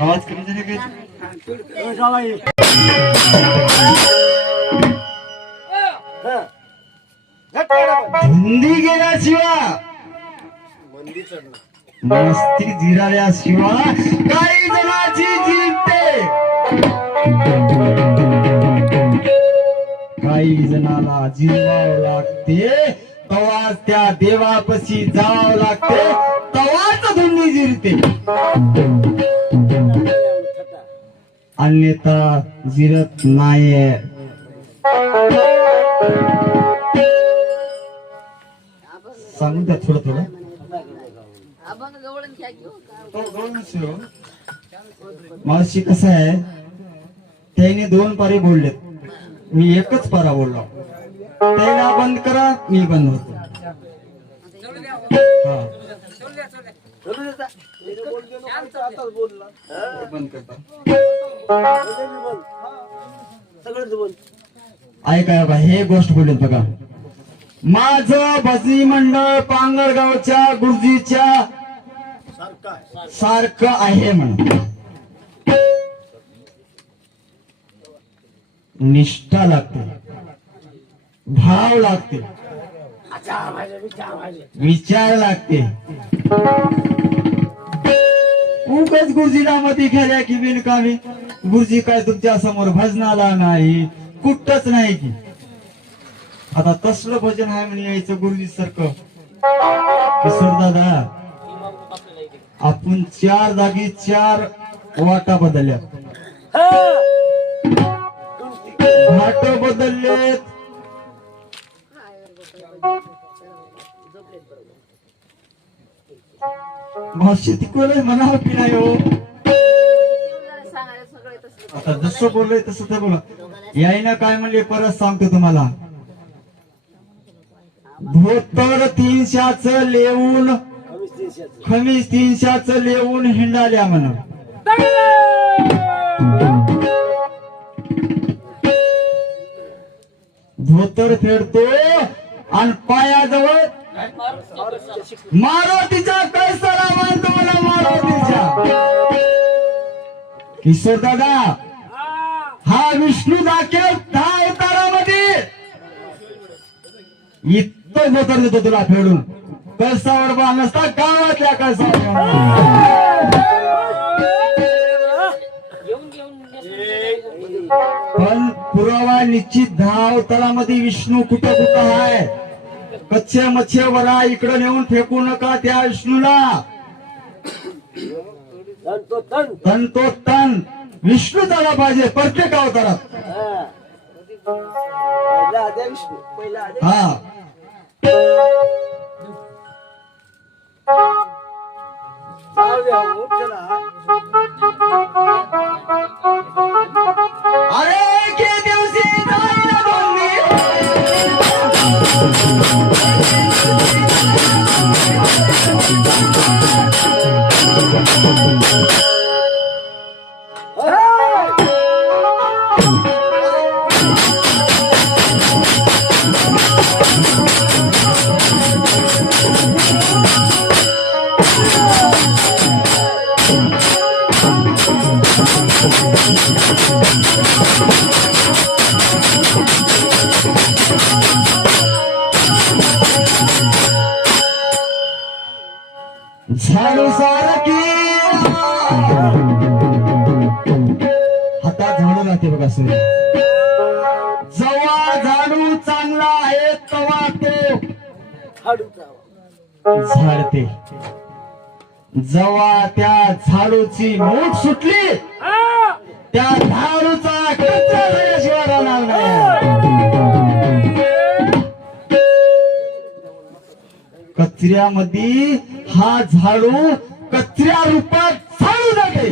आवाज कमी झाले काय हिंदी गेल्याशिवाय मस्ती जिराल्याशिवाय काही जणाची जिंकते. काही जणाला जिरवावं लागते. तवा त्या देवापशी जावं लागते. तवाच धुंदी जिरते. अन्यथा जिरत नाही सांगून द्या थोडं थोडं. अभंग मावशी कसं आहे? त्याने दोन पारे बोललेत. मी एकच पारा बोललो. त्याला बंद करा मी बंद होतो. हा. ऐका हे गोष्ट बोलत बघा. माझं भजनी मंडळ पांगरगावच्या गुरुजीच्या सारखं आहे म्हण निष्ठा लागते. भाव लागते. विचार लागते. उगाच गुरुजीला मध्ये खेळल्या की बिनकामी. गुरुजी काय तुमच्यासमोर भजनाला नाही कुठच नाही की आता तसलं भजन आहे म्हणे यायचं गुरुजी सारखं. किशोर दादा आपण चार जागी चार वाटा बदलल्या घाट बदललेत. मावशी तिकडे म्हणावं की नाही हो आता जसं बोललोय तसं तर बोला. यायनं काय म्हणले परत सांगतो तुम्हाला. धोतर तीनशाच लेवून खमीस तीनशाच लेवून हिंडाल्या म्हण. धोतर फेडतो आणि पायाजवळ मारुतीच्या कैसरा म्हणतो मला मारुतीच्या. किशोर दादा हा विष्णू दाखल दहा अवतारामध्ये इतकं धोतर देतो तुला फेडून. कळसावर बा नसता गावातल्या कळसावर पण पुरावा निश्चित धाव तळामध्ये विष्णू कुठं कुठं आहे? कच्चे मच्छे वरा इकडं नेऊन फेकू नका त्या विष्णूला. तन तो तन विष्णू झाला पाहिजे प्रत्येक अवतारात. हा. झाडू झाडू राहते बघा सर. जवा झाडू चांगला आहे तवा तो. झाडते. जवा त्या झाडूची मूठ सुटली. त्या झाडूचा कचरा झाल्याशिवाय राहणार नाही कचऱ्यामध्ये हा झाडू कचऱ्या रूपात झाडू जाते.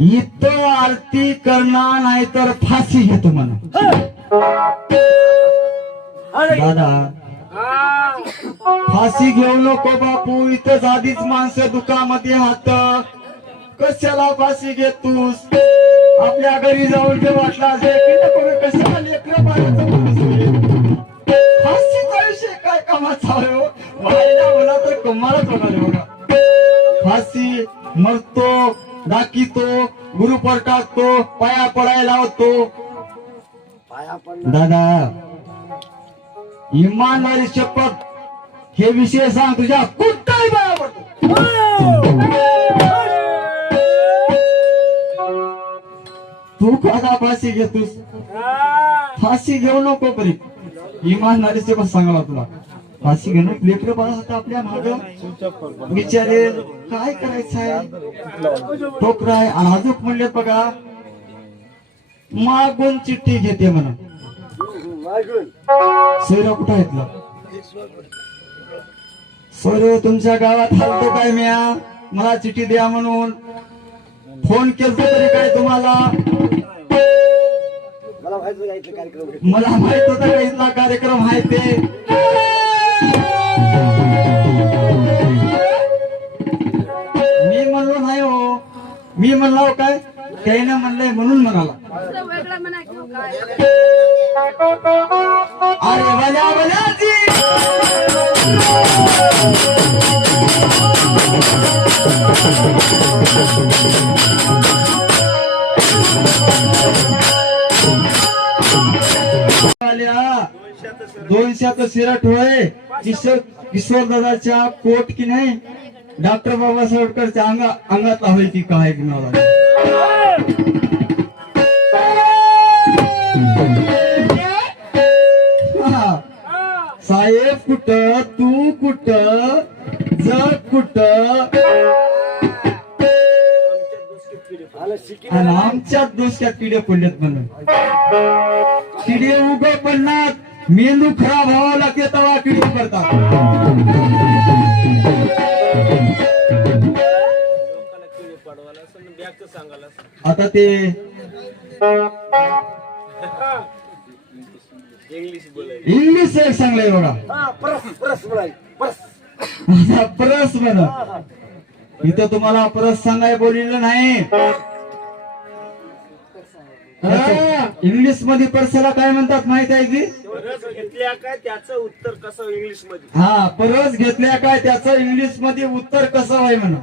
इथं आरती करणार नाही तर फाशी घेतो म्हणा. दादा फाशी घेऊ नको बापू इथंच आधीच माणसं दुखामध्ये हात कशाला फाशी घेतोस? आपल्या घरी जाऊन जे वाटला असेल काय व्हायला हो? मला तर कमालच होणार बघा. फाशी मरतो दाखितो गुरु टाकतो पाया पडायला लावतो. दादा इमानदारी शपथ हे विषय सांग तुझ्या कुठलाही पाया पडतो हो. तू का फाशी घेतोस? फाशी घेऊ नको करी इमानदारी पण सांगाला तुला. फाशी घेणं लेकर बाळा आपल्या माग. विचारेल काय करायचं आहे? ठोकरा आहे आणि म्हणले बघा. मागून चिठ्ठी घेते म्हणा मागून सोयरा कुठं आहेत ना सोयरे तुमच्या गावात हालतो काय म्या? मला चिठ्ठी द्या म्हणून. फोन केलतो तरी काय तुम्हाला? मला माहीत होता का इथला कार्यक्रम आहे ते? मी म्हणलो नाही हो. मी म्हणलो हो काय? त्याने म्हणलंय म्हणून म्हणाला. अरे बल्या बल्याची दोनशेचा सिरट होय किशोर किशोर दादाच्या पोट की नाही? डॉक्टर बाबासाहेबकडच्या अंगा अंगात हवे की काय साहेब कुठं? तू कुठं? जग कुठ? आणि आमच्याच डोसक्यात किडे पडलेत म्हणून. किडे उग पडणार. मेंदू खराब व्हावा लागते तेव्हा किडे पडतात. आता ते इंग्लिश एक सांगलंय बघा. हा परस परस परस. म्हणा इथं तुम्हाला परस सांगाय बोललेलं नाही. इंग्लिशमध्ये परसाला काय म्हणतात माहीत आहे की? परस घेतल्या काय त्याचं उत्तर कसं इंग्लिशमध्ये? हा परस घेतल्या काय त्याचं इंग्लिशमध्ये उत्तर कसं आहे म्हणा?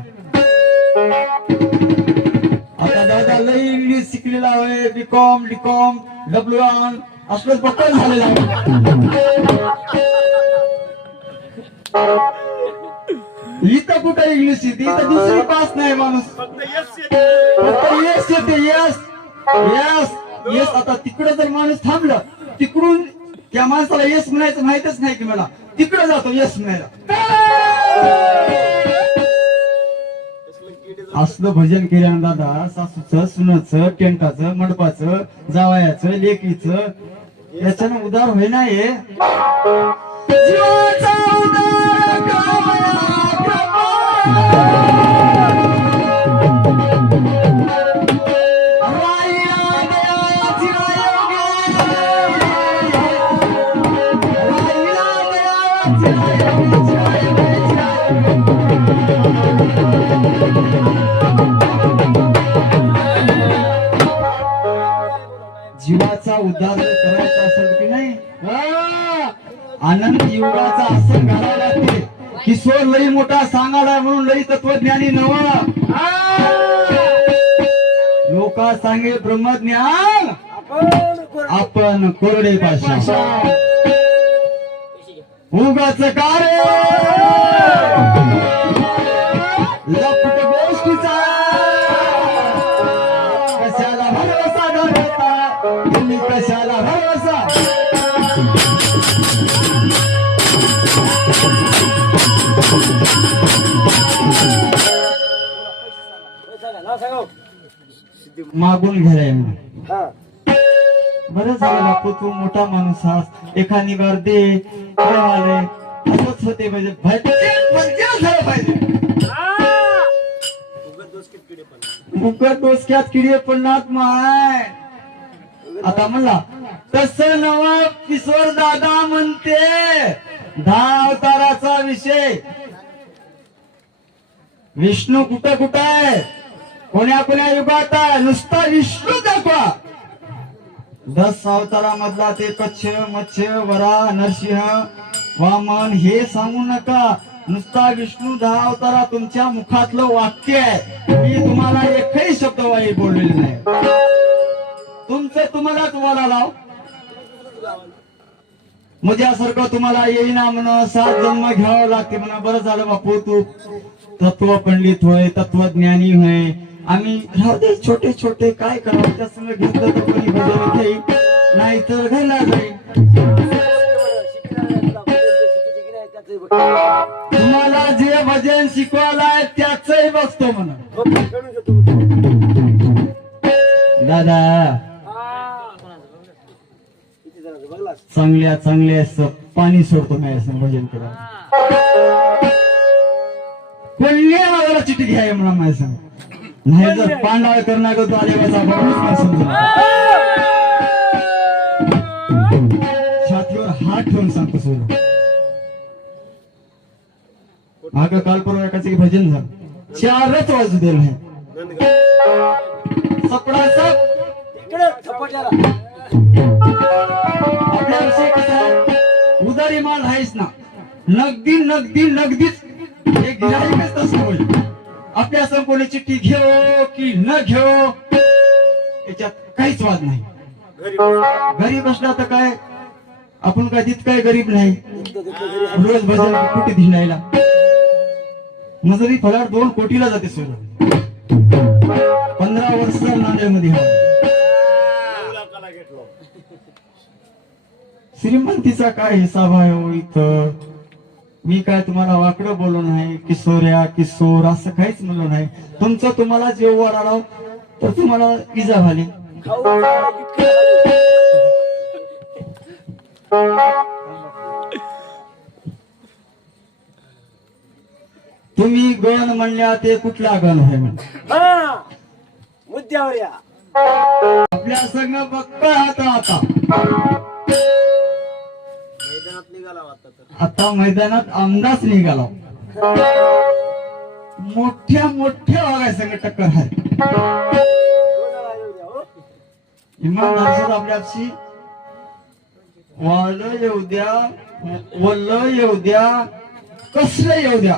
आता दादा लई इंग्लिश शिकलेला आहे बीकॉम डीकॉम डब्ल्यू ऑन असलंच बक्कल झालेला आहे. इथं कुठं इंग्लिश येते? इथं दुसरी पास नाही माणूस. फक्त यस येते. येस येस येस आता तिकडं जर माणूस थांबलं तिकडून त्या माणसाला येस म्हणायचं माहितच नाही की मला. तिकडं जातो येस म्हणायला. असलं भजन केल्यानं दादा सासूचं सुनाचं टेंटाचं मंडपाचं जावयाचं लेकीचं याच्यानं उदार होईना हे. जीवाचा उद्धार करायचा असेल की नाही? आनंद युगाचा असं घालावं लागते. किशोर लई मोठा तत्वज्ञानी नव. लोका सांगे ब्रह्मज्ञान. आपण कोरडे. पाशा उगाच कार्य. लपट गोष्टीचा. कशाला भरोसा धरता तुम्ही कशाला मागून घ्याय. बरं झालं बापू तू मोठा माणूस आहास. एखादी बार दे काय झालंय असंच होते म्हणजे झालं पाहिजे. मुकट डोसक्यात किडे पडणार माय. आता म्हणला तस नव किशोर दादा म्हणते. दहा अवताराचा विषय. विष्णू कुठं कुठं आहे? कोण्या कोण्या युगात आहे? नुसता विष्णू दाखवा. दस अवतारामधला ते कच्छ मत्स्य वरा नरसिंह वामन हे सांगू नका. नुसता विष्णू दहा अवतारा तुमच्या मुखातलं वाक्य आहे. मी तुम्हाला एकही शब्द वाई बोललेले नाही. तुमचं तुम्हाला तुम्हाला लाव. माझ्यासारखं तुम्हाला येईना म्हणा सात जन्म घ्यावं लागते म्हणा. बरं झालं बापू तू तत्व पंडित होय तत्वज्ञानी होय. आम्ही राहू दे छोटे छोटे काय करावं त्या संग घेतलं तर कोणी भजन घेईल नाही तर घरला जाईल. जे तुम्हाला जे भजन शिकवायला त्याचही बसतो म्हणा दादा चांगल्या चांगल्या पाणी सोडतो नाही असं भजन करा कोणी मला चिठी घ्याय म्हणा माझ्या सांग. नाही जर पांडाळ करणार तो बघूच नाही समजून छातीवर हात ठेवून सांगतो सोडून माग काल परवा एकाचं एक भजन झालं. चारच वाजू दिलं विषयी कसं आहे? उदारी माल आहेच ना. नगदी नगदी नगदीच हे गिराईकच तसं होईल. आपल्या असं कोणी चिठ्ठी घेऊ की न घेऊ याच्यात काहीच वाद नाही. गरीब असला तर काय? आपण काय तित काय गरीब नाही? रोज भजन कुठे धिंडायला नजरी फलाड दोन कोटीला जाते सोडून पंधरा वर्ष नांदेडमध्ये हा. श्रीमंतीचा काय हिसाब आहे हो इथं? मी काय तुम्हाला वाकडं बोललो नाही किशोर्या किशोर असं काहीच म्हणलो नाही. तुमचं तुम्हाला जेव वाढावं तर तुम्हाला इजा झाली. तुम्ही गण म्हणल्या ते कुठला गण आहे म्हण? हा मुद्द्यावर या. आपल्या संग बघता आता आता. आता मैदानात आमदाच निघाला. मोठ्या मोठ्या वागाय संग टक्कर आहे हो? इमानदारशीर आपल्याशी वाळ येऊ द्या वल्ल येऊ द्या कसलं येऊ द्या.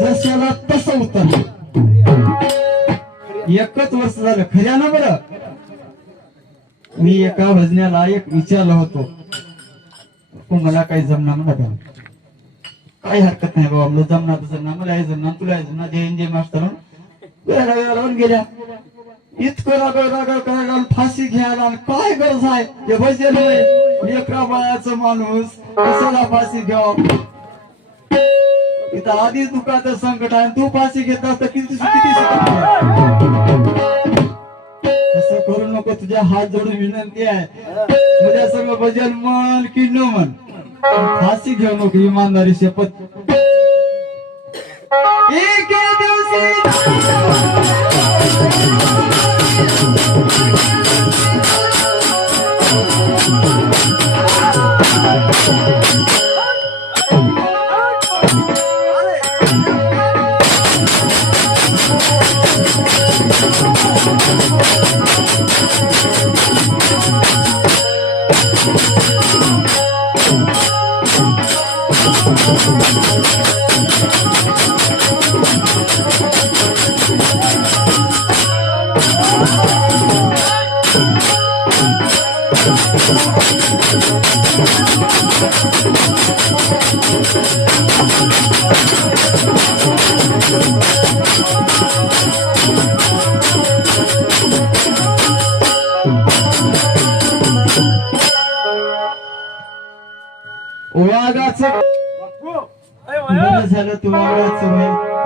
जशाला तसं उत्तर एकच वर्ष झालं खऱ्यानं बरं. मी एका भजन्याला एक विचारलं होतो. तू मला काही जमणार म्हणा द्या काही हरकत नाही बाबा आपलं जमणार तर जमणार. मला जमणार तुला जमणार जे एन जे मास्तर लावून गेल्या. इतकं रगड रगड करायला फाशी घ्यायला काय गरज आहे? हे भजन लेकरा बाळाचं माणूस कशाला फाशी घ्याव? इथं आधीच दुखाचं संकट आहे आणि तू फाशी घेत असता किती किती सुखात नको तुझ्या हात जोडून विनंती आहे. तुझ्या सगळं भजन मन की न मन. फाशी घेऊ नको इमानदारी शपथ. एक दिवशी वाघाचं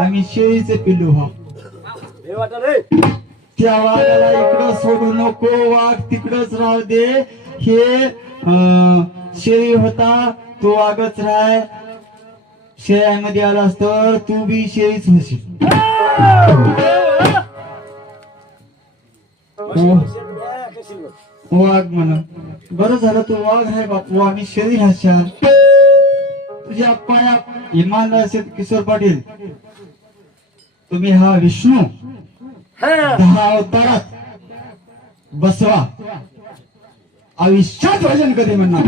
आम्ही शेळीचे पिल्लू हो. त्या वाघाला इकडं सोडू नको वाघ तिकडच राहू दे. हे शेळी होता तो वाघच राह शेळ्यामध्ये आलास तर तू बी शेळीच होशील. वाघ म्हणा बर झालं तू वाघ आहे बापू आम्ही शेळी हशाल तुझ्या पाया इमानदार शेत किशोर पाटील. तुम्ही हा विष्णू. दहा अवतारात बसवा. आयुष्यात भजन कधी म्हणणार?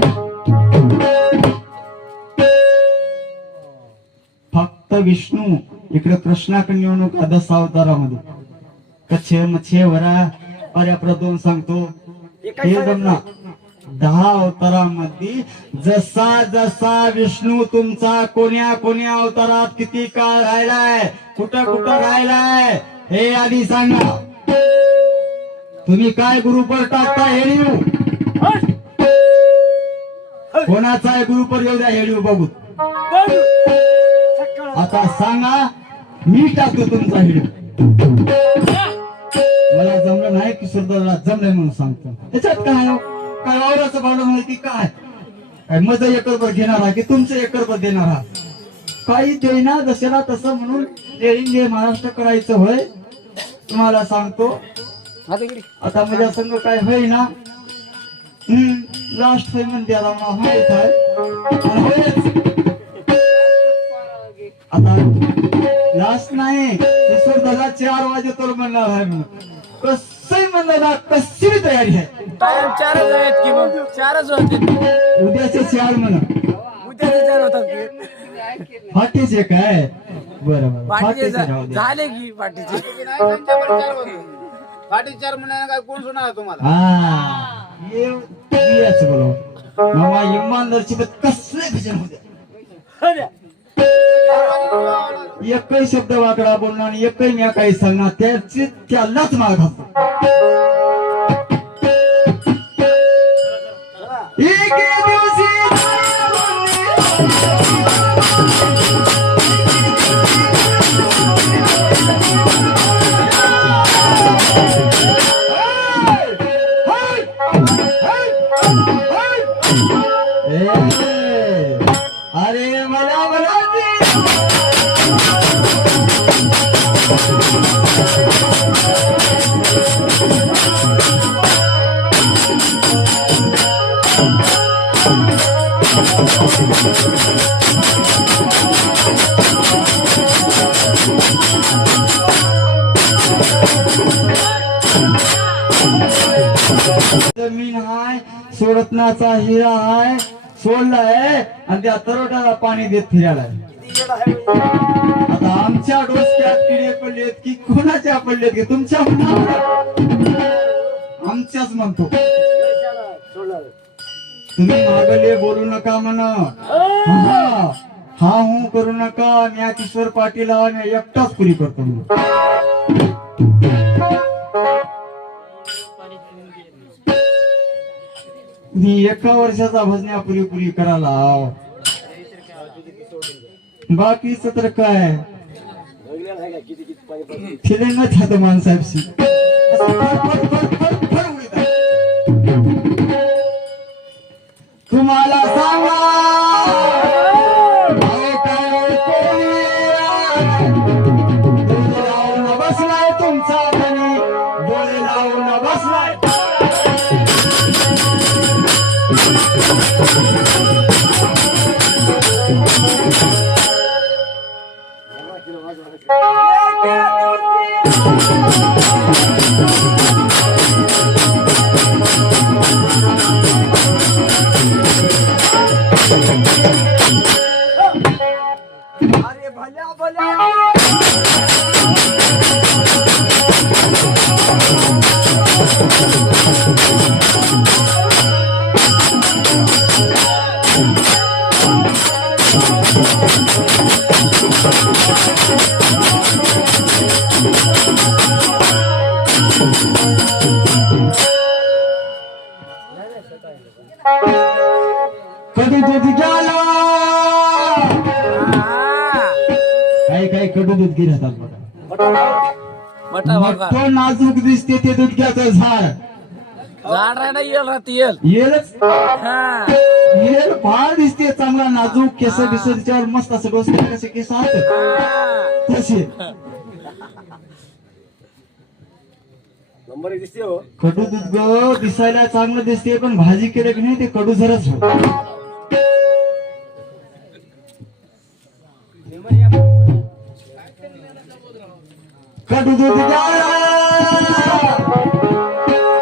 फक्त विष्णू. इकडे कृष्णाकडे नका दस अवतारामध्ये कच्छे मच्छे वरा. पर्या दोन सांगतो. हे? जमना दहा अवतारामध्ये जसा जसा विष्णू तुमचा कोण्या कोण्या अवतारात किती काळ राहिलाय कुठं कुठं राहिलाय हे आधी सांगा. तुम्ही काय गुरुपर टाकता हेडिओ कोणाचा आहे ग्रुपवर येऊ द्या हेडिओ बघू. आता सांगा मी टाकतो तुमचा हिडिओ मला जमलं नाही किशोरदाला जमलंय म्हणून सांगतो. त्याच्यात काय वावराचं भाडं माहिती काय? काय मज एकरभर घेणार आहे की तुमचं एकरभर देणार आहात काही देईना जसेला तसं म्हणून हे महाराष्ट्र करायचं होय. तुम्हाला सांगतो. आता माझ्या संघ काय होय ना लास्ट होय म्हणते मला होत आहे. होयच. आता लास्ट नाही किशोर दादा चार वाजे तर म्हणणार आहे म्हणून. कसंही म्हणलं ना कशी बी तयारी आहे. टाइम चारच आहेत की मग? चारच होते. उद्याचे चार म्हणा. उद्याचे चार होतात की? फाटीचे काय? बरं बरं. पाठीचे फाटीचे राहू झा- दे. झाले की पाठीचे फाटी चार महिन्यानं काय कोण सोडणार तुम्हाला हा. ये याच बोलव मामा इमानदारची कसले भजन होते. एकही शब्द वाकडा बोलणार आणि एकही मी काही सांगणार त्याची त्यालाच माग घालतो चला. जमीन हाय सोडतनाचा हिरा हाय सोडलाय आणि त्या तरोटाला पाणी देत फिरायला आता आमच्या डोसक्यात किडे पडलेत की कोणाच्या पडलेत की तुमच्या आमच्याच म्हणतो. तुम्ही मागले बोलू नका म्हण. हा हू करू नका. ज्ञातेश्वर पाटील एकटाच पुरी करतो मी एका वर्षाचा भजन्या पुरेपुरी करायला. बाकीच तर काय? फिरेंगच हात माणसाहेबशी तुम्हाला सांगा बसलाय तुमचा धनी डोळे लावून बसलाय भल्या कधी मोठं नाजूक दिसते ते दुधक्याचं झाड. झाड ना येल राहते येल. येलच? हा. येल फार दिसते चांगला नाजूक केस बिस त्याच्यावर मस्त असं डोसते कसे केस आहेत. हा. तसे. नंबर एक दिसते हो. कडू दूध ग दिसायला चांगलं दिसते पण भाजी केलं की नाही ते कडू जराच हो. दूध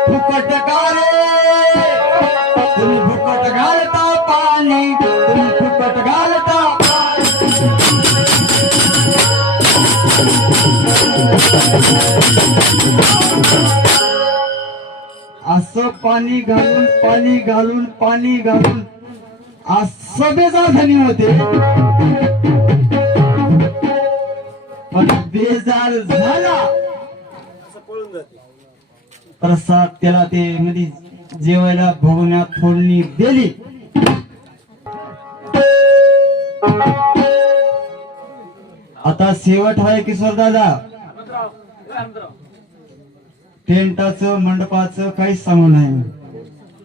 फुकट गारे तुम्ही फुकट घालता पाणी तुम्ही फुकट घालता असं पाणी घालून पाणी घालून पाणी घालून असं बेजार धनी होते. पण बेजार झाला. प्रसाद त्याला ते मध्ये जेवायला भोगण्यात फोडणी दिली. आता शेवट आहे किशोर दादा. टेंटाचं मंडपाचं काहीच सांगू नाही.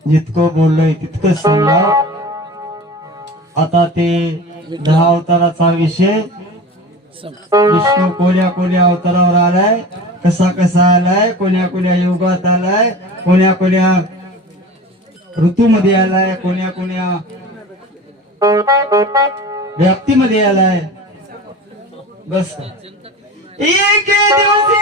जितकं बोललोय तितकं सांगा आता ते दहा अवताराचा विषय. विष्णू कोल्या कोल्या अवतारावर आलाय? कसा कसा आलाय? कोण्या कोण्या युगात आलाय? कोण्या कोण्या ऋतूमध्ये आलाय? कोण्या कोण्या व्याप्तीमध्ये आलाय? बस एक दिवशी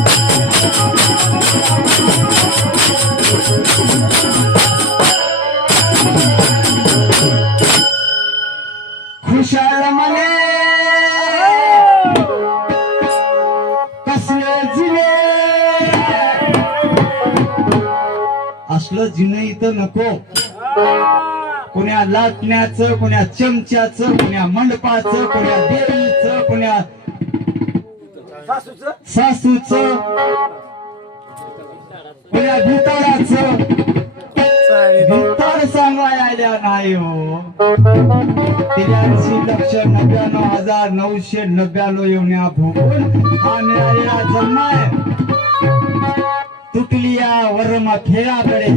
खुशाल मने। कसले जिने। असलं जिने इथं नको. कोण्या लाटण्याचं कोण्या चमच्याचं कोण्या मंडपाचं कोण्या देवीचं कोण्या सासूच? सासूचं. कोण्या भिताडाचं चालेल. भिताड नाही हो. त्र्याऐंशी लक्ष नव्याण्णव हजार नऊशे नव्याण्णव येऊन्या भोगून हा मिळालेला जन्म आहे तुटली खेळाकडे.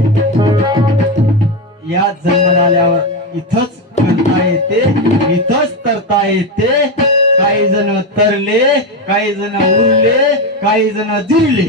या जन्म आल्यावर इथंच करता येते इथंच तरता येते. काही जण तरले काही जण उरले काही जण जिरले.